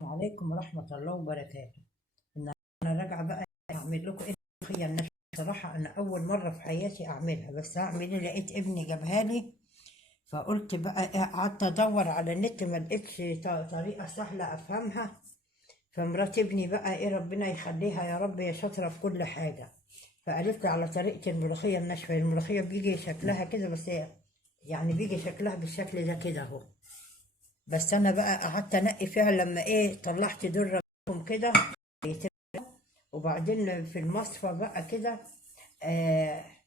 وعليكم ورحمة الله وبركاته. أنا راجعة بقى أعمل لكم إيه الملوخية الناشفة. بصراحة أنا أول مرة في حياتي أعملها، بس هعمل إيه؟ لقيت ابني جابها لي، فقلت بقى إيه، قعدت أدور على النت ما لقيتش طريقة سهلة أفهمها. فمرات ابني بقى إيه، ربنا يخليها يا رب، يا شاطرة في كل حاجة، فقالت لي على طريقة الملوخية الناشفة. الملوخية بيجي شكلها كده، بس هي يعني بيجي شكلها بالشكل ده كده أهو. بس أنا بقى قعدت أنقي فيها لما إيه طلعت درة كده، وبعدين في المصفى بقى كده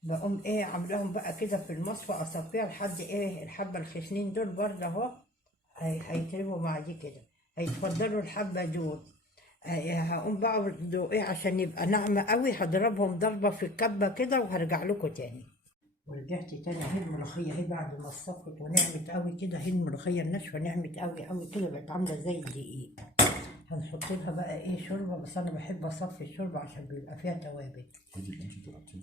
بقوم ايه عاملاهم بقى كده في المصفى، اصفيها لحد ايه الحبه الخشنين دول برضه اهو. هيتربوا مع دي كده، هيتفضلوا الحبه دول. هقوم بقى برضه ايه عشان يبقى ناعمه قوي، هضربهم ضربه في الكبه كده وهرجع لكم تاني. ورجعت تاني اهي الملوخيه اهي بعد ما اتصفت ونعمت قوي كده، اهي الملوخيه الناشفه نعمت قوي قوي كده، بقت عامله زي الدقيق. هنحط لها بقى ايه شوربه، بس انا بحب اصفي الشوربه عشان بيبقى فيها توابل. ودي اللي انت ضربتيها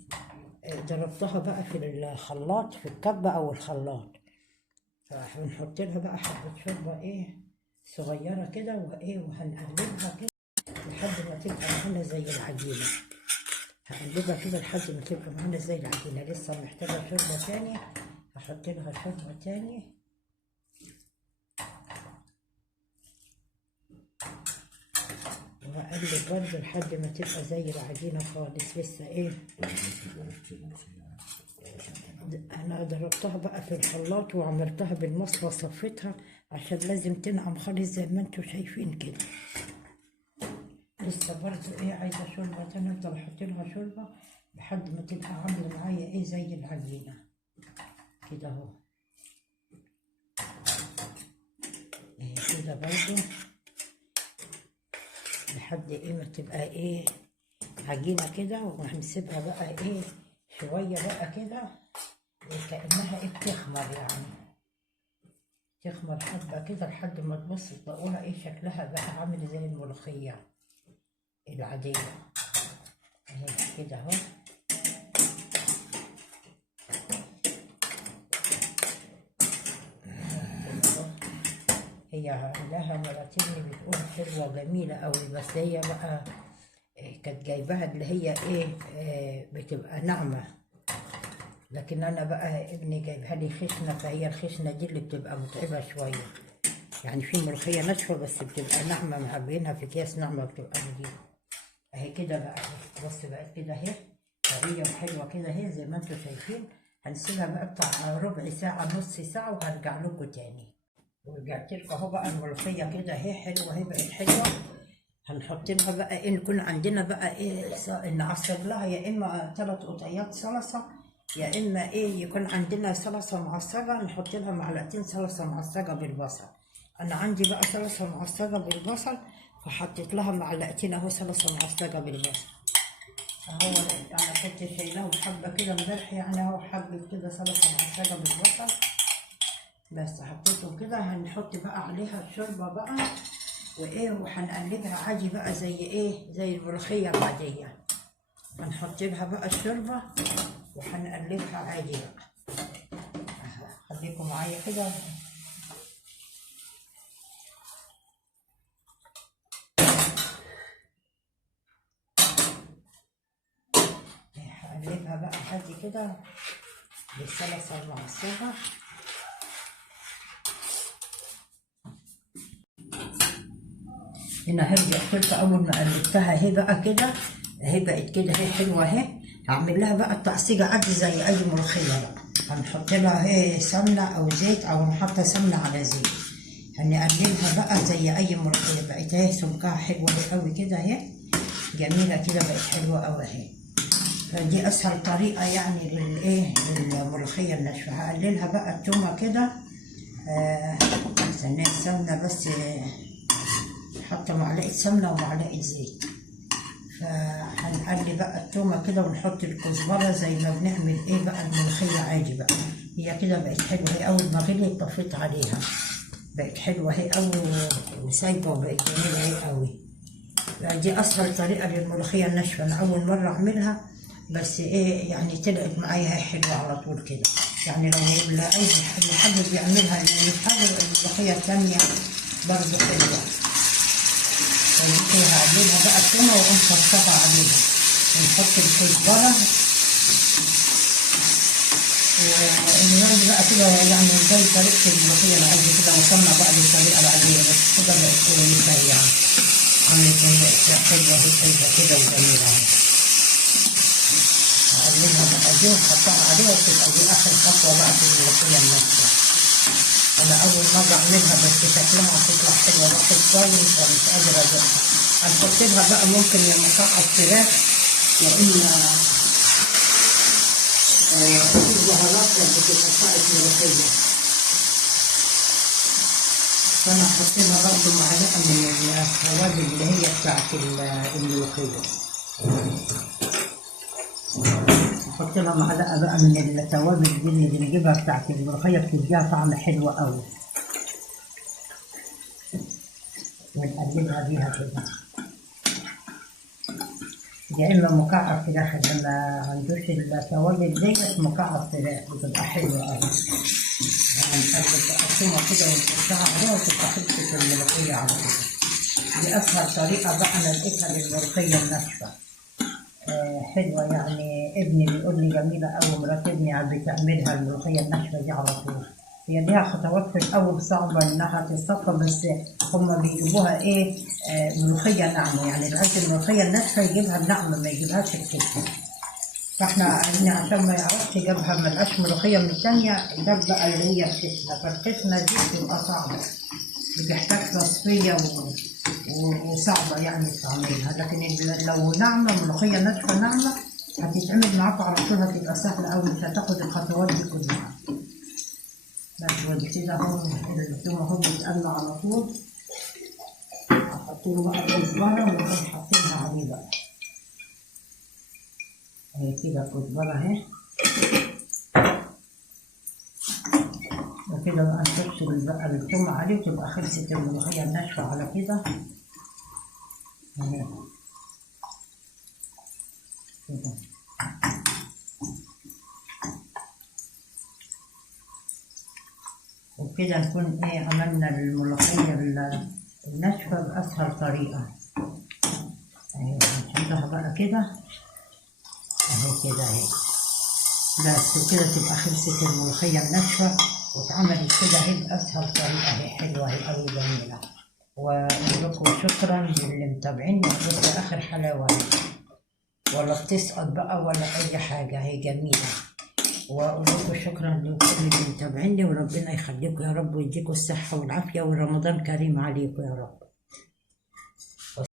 في ضربتها بقى في الخلاط، في الكبه او الخلاط. فهنحط لها بقى حبه شوربه ايه صغيره كده، وايه وهنقلبها كده لحد ما تبقى معانا زي العجينه. هقلبها كده لحد ما تبقى معانا زي العجينه. لسه محتاجه شوربه تاني، هحط لها شوربه تاني. وأقلب برضه لحد ما تبقى زي العجينة خالص. لسه ايه، أنا ضربتها بقى في الخلاط وعملتها بالمصفى وصفيتها عشان لازم تنعم خالص زي ما انتوا شايفين كده. لسه برضه ايه عايزة شوربة تانية، افضل احط لها شوربة لحد ما تبقى عاملة معايا ايه زي العجينة كده اهو. ايه كده برضه لحد ايه ما تبقى ايه عجينة كده، وهنسيبها بقى ايه شوية بقى كده، كأنها ايه بتخمر، يعني تخمر حبة كده لحد ما تبص تلاقوها ايه شكلها بقى عامل زي الملوخية العادية اهي كده اهو. هي لها مراتين بتقول حلوة جميلة قوي، بس هي بقى كانت جايباها اللي هي ايه بتبقى ناعمة، لكن انا بقى ابني جايبها لي خشنة، فهي الخشنة دي اللي بتبقى متعبة شوية. يعني في ملوخية ناشفة بس بتبقى ناعمة، معبينها في اكياس ناعمة بتبقى نضيفة اهي كده بقى. بص بقت كده اهي طرية وحلوة كده اهي زي ما انتوا شايفين. هنسيبها بقى بتاع ربع ساعة نص ساعة وهرجع لكم تاني. ورجعت لكم اهو بقى الملوخية كده اهي حلوة اهي بقت حلوة. هنحط لها بقى ايه، نكون عندنا بقى ايه نعصر لها يا اما 3 قطيات صلصة، يا اما ايه يكون عندنا صلصة معصرة نحط لها معلقتين صلصة معصرة بالبصل. انا عندي بقى صلصة معصرة بالبصل، فحطيت لها معلقتين اهو صلصة معصرة بالبصل اهو. انا كنت شايلاهم حبة كده امبارح، يعني اهو حبة كده صلصة معصرة بالبصل بس حطيتهم كده. هنحط بقى عليها الشوربة بقى وايه، وهنقلبها عادي بقى زي ايه زي الملوخية العادية. هنحط لها بقى الشوربة وهنقلبها عادي بقى. خليكم معايا كده. هقلبها بقى عادي كده بالصلصة المعصرة. هنا هرجع قلت اول ما قلبتها اهي بقى كده اهي بقت كده اهي حلوه اهي. هعمل لها بقى التعصيجه عادي زي اي ملوخيه بقى. هنحط لها اهي سمنه او زيت، او نحط سمنه على زيت. هنقلبها بقى زي اي ملوخيه. بقت اهي سمكها حلوه قوي كده اهي جميله كده، بقت حلوه قوي اهي. فدي اسهل طريقه يعني للايه للملوخيه الناشفه. هقللها بقى التومه كده استنى السمنه بس، حط معلقة سمنة ومعلقة زيت. فهنقلي بقى التومة كده ونحط الكزبرة زي ما بنعمل ايه بقى الملوخية عادي بقى. هي كده بقت حلوة هي، أول ما غليت طفيت عليها بقت حلوة هي أوي وسايبة وبقت جميلة هي أوي. دي أسهل طريقة للملوخية الناشفة، أنا أول مرة أعملها، بس ايه يعني طلعت معايا هي حلوة على طول كده. يعني لو أي حد بيعملها اللي حابب الملوخية التانية برضه حلوة. الملوخية هقلبها بقى التومة وأقوم صفصفها عليها، ونحط الكزبرة ونعمل بقى كده يعني زي طريقة الملوخية العادية كده، وصلنا بقى للطريقة العادية بس كده بقت كويسة يعني، عملت حلوة هي كده وجميلة اهي. هقلبها بقى دي وأحطها عليها وتبقى دي آخر خطوة بقى في الملوخية الناشفة. أنا أول مرة أعملها بس شكلها هتطلع حلوة واخد كويس فمش قادرة أدوقها. هنحط لها بقى ممكن يا مقطع فراخ يا إما في بهارات بتبقى بتاعت ملوخية، فأنا هحط لها برضه معلقة من التوابل اللي هي بتاعت الملوخية. هحط لها معلقة بقى من التوابل دي اللي بنجيبها بتاعت الملوخية، بتديها طعم حلو قوي، ونقلبها بيها كده. يا إما مكعب فراخ اللي ما عندوش التوابل ديت، مكعب فراخ بتبقى حلوة أوي. هنقلب بقى التومة كده ونحطها عليها وتبقى خلصت الملوخية على كده. دي أسهل طريقة بقى أنا لقيتها للملوخية الناشفة. حلوة يعني، ابني بيقول لي جميلة أوي، مرات ابني بتعملها الملوخية الناشفة دي على طول. هي ليها خطوات في الأول صعبة إنها تتصفى، بس هما بيجيبوها إيه ملوخية ناعمة، يعني الأكل الملوخية الناشفة يجيبها الناعمة ما يجيبهاش الكتة. فإحنا عشان ما يعرفش جابها ملقاش ملوخية من التانية، جاب بقى اللي هي الخشنة، فالخشنة دي بتبقى صعبة، بتحتاج تصفية وصعبة يعني تعملها. لكن لو ناعمة ملوخية ناشفة ناعمة هتتعمل معاكوا على طول، هتبقى سهلة أوي، مش هتاخد الخطوات دي كلها. بس وكده اهو التوم اهو بيتقلى على طول. هحط له بقى الكزبرة ونقوم حاطينها عليه بقى اهي كده الكزبرة اهي، وكده بقى نحط بقى التوم عليه وتبقى خلصت الملوخية الناشفة على كده اهي كده. وبكده نكون ايه عملنا الملوخية الناشفة بأسهل طريقة اهي. هنحطها بقى كده اهي كده اهي، بس وكده تبقى خلصت الملوخية الناشفة واتعملت كده اهي بأسهل طريقة اهي، حلوة اهي أوي جميلة. وأقول لكم شكرا للي متابعيني، لسه آخر حلاوة ولا بتسقط بقى ولا أي حاجة، هي جميلة. وأقول لكم شكرا لكل اللي متابعيني، وربنا يخليكم يا رب ويديكم الصحة والعافية، ورمضان كريم عليكم يا رب.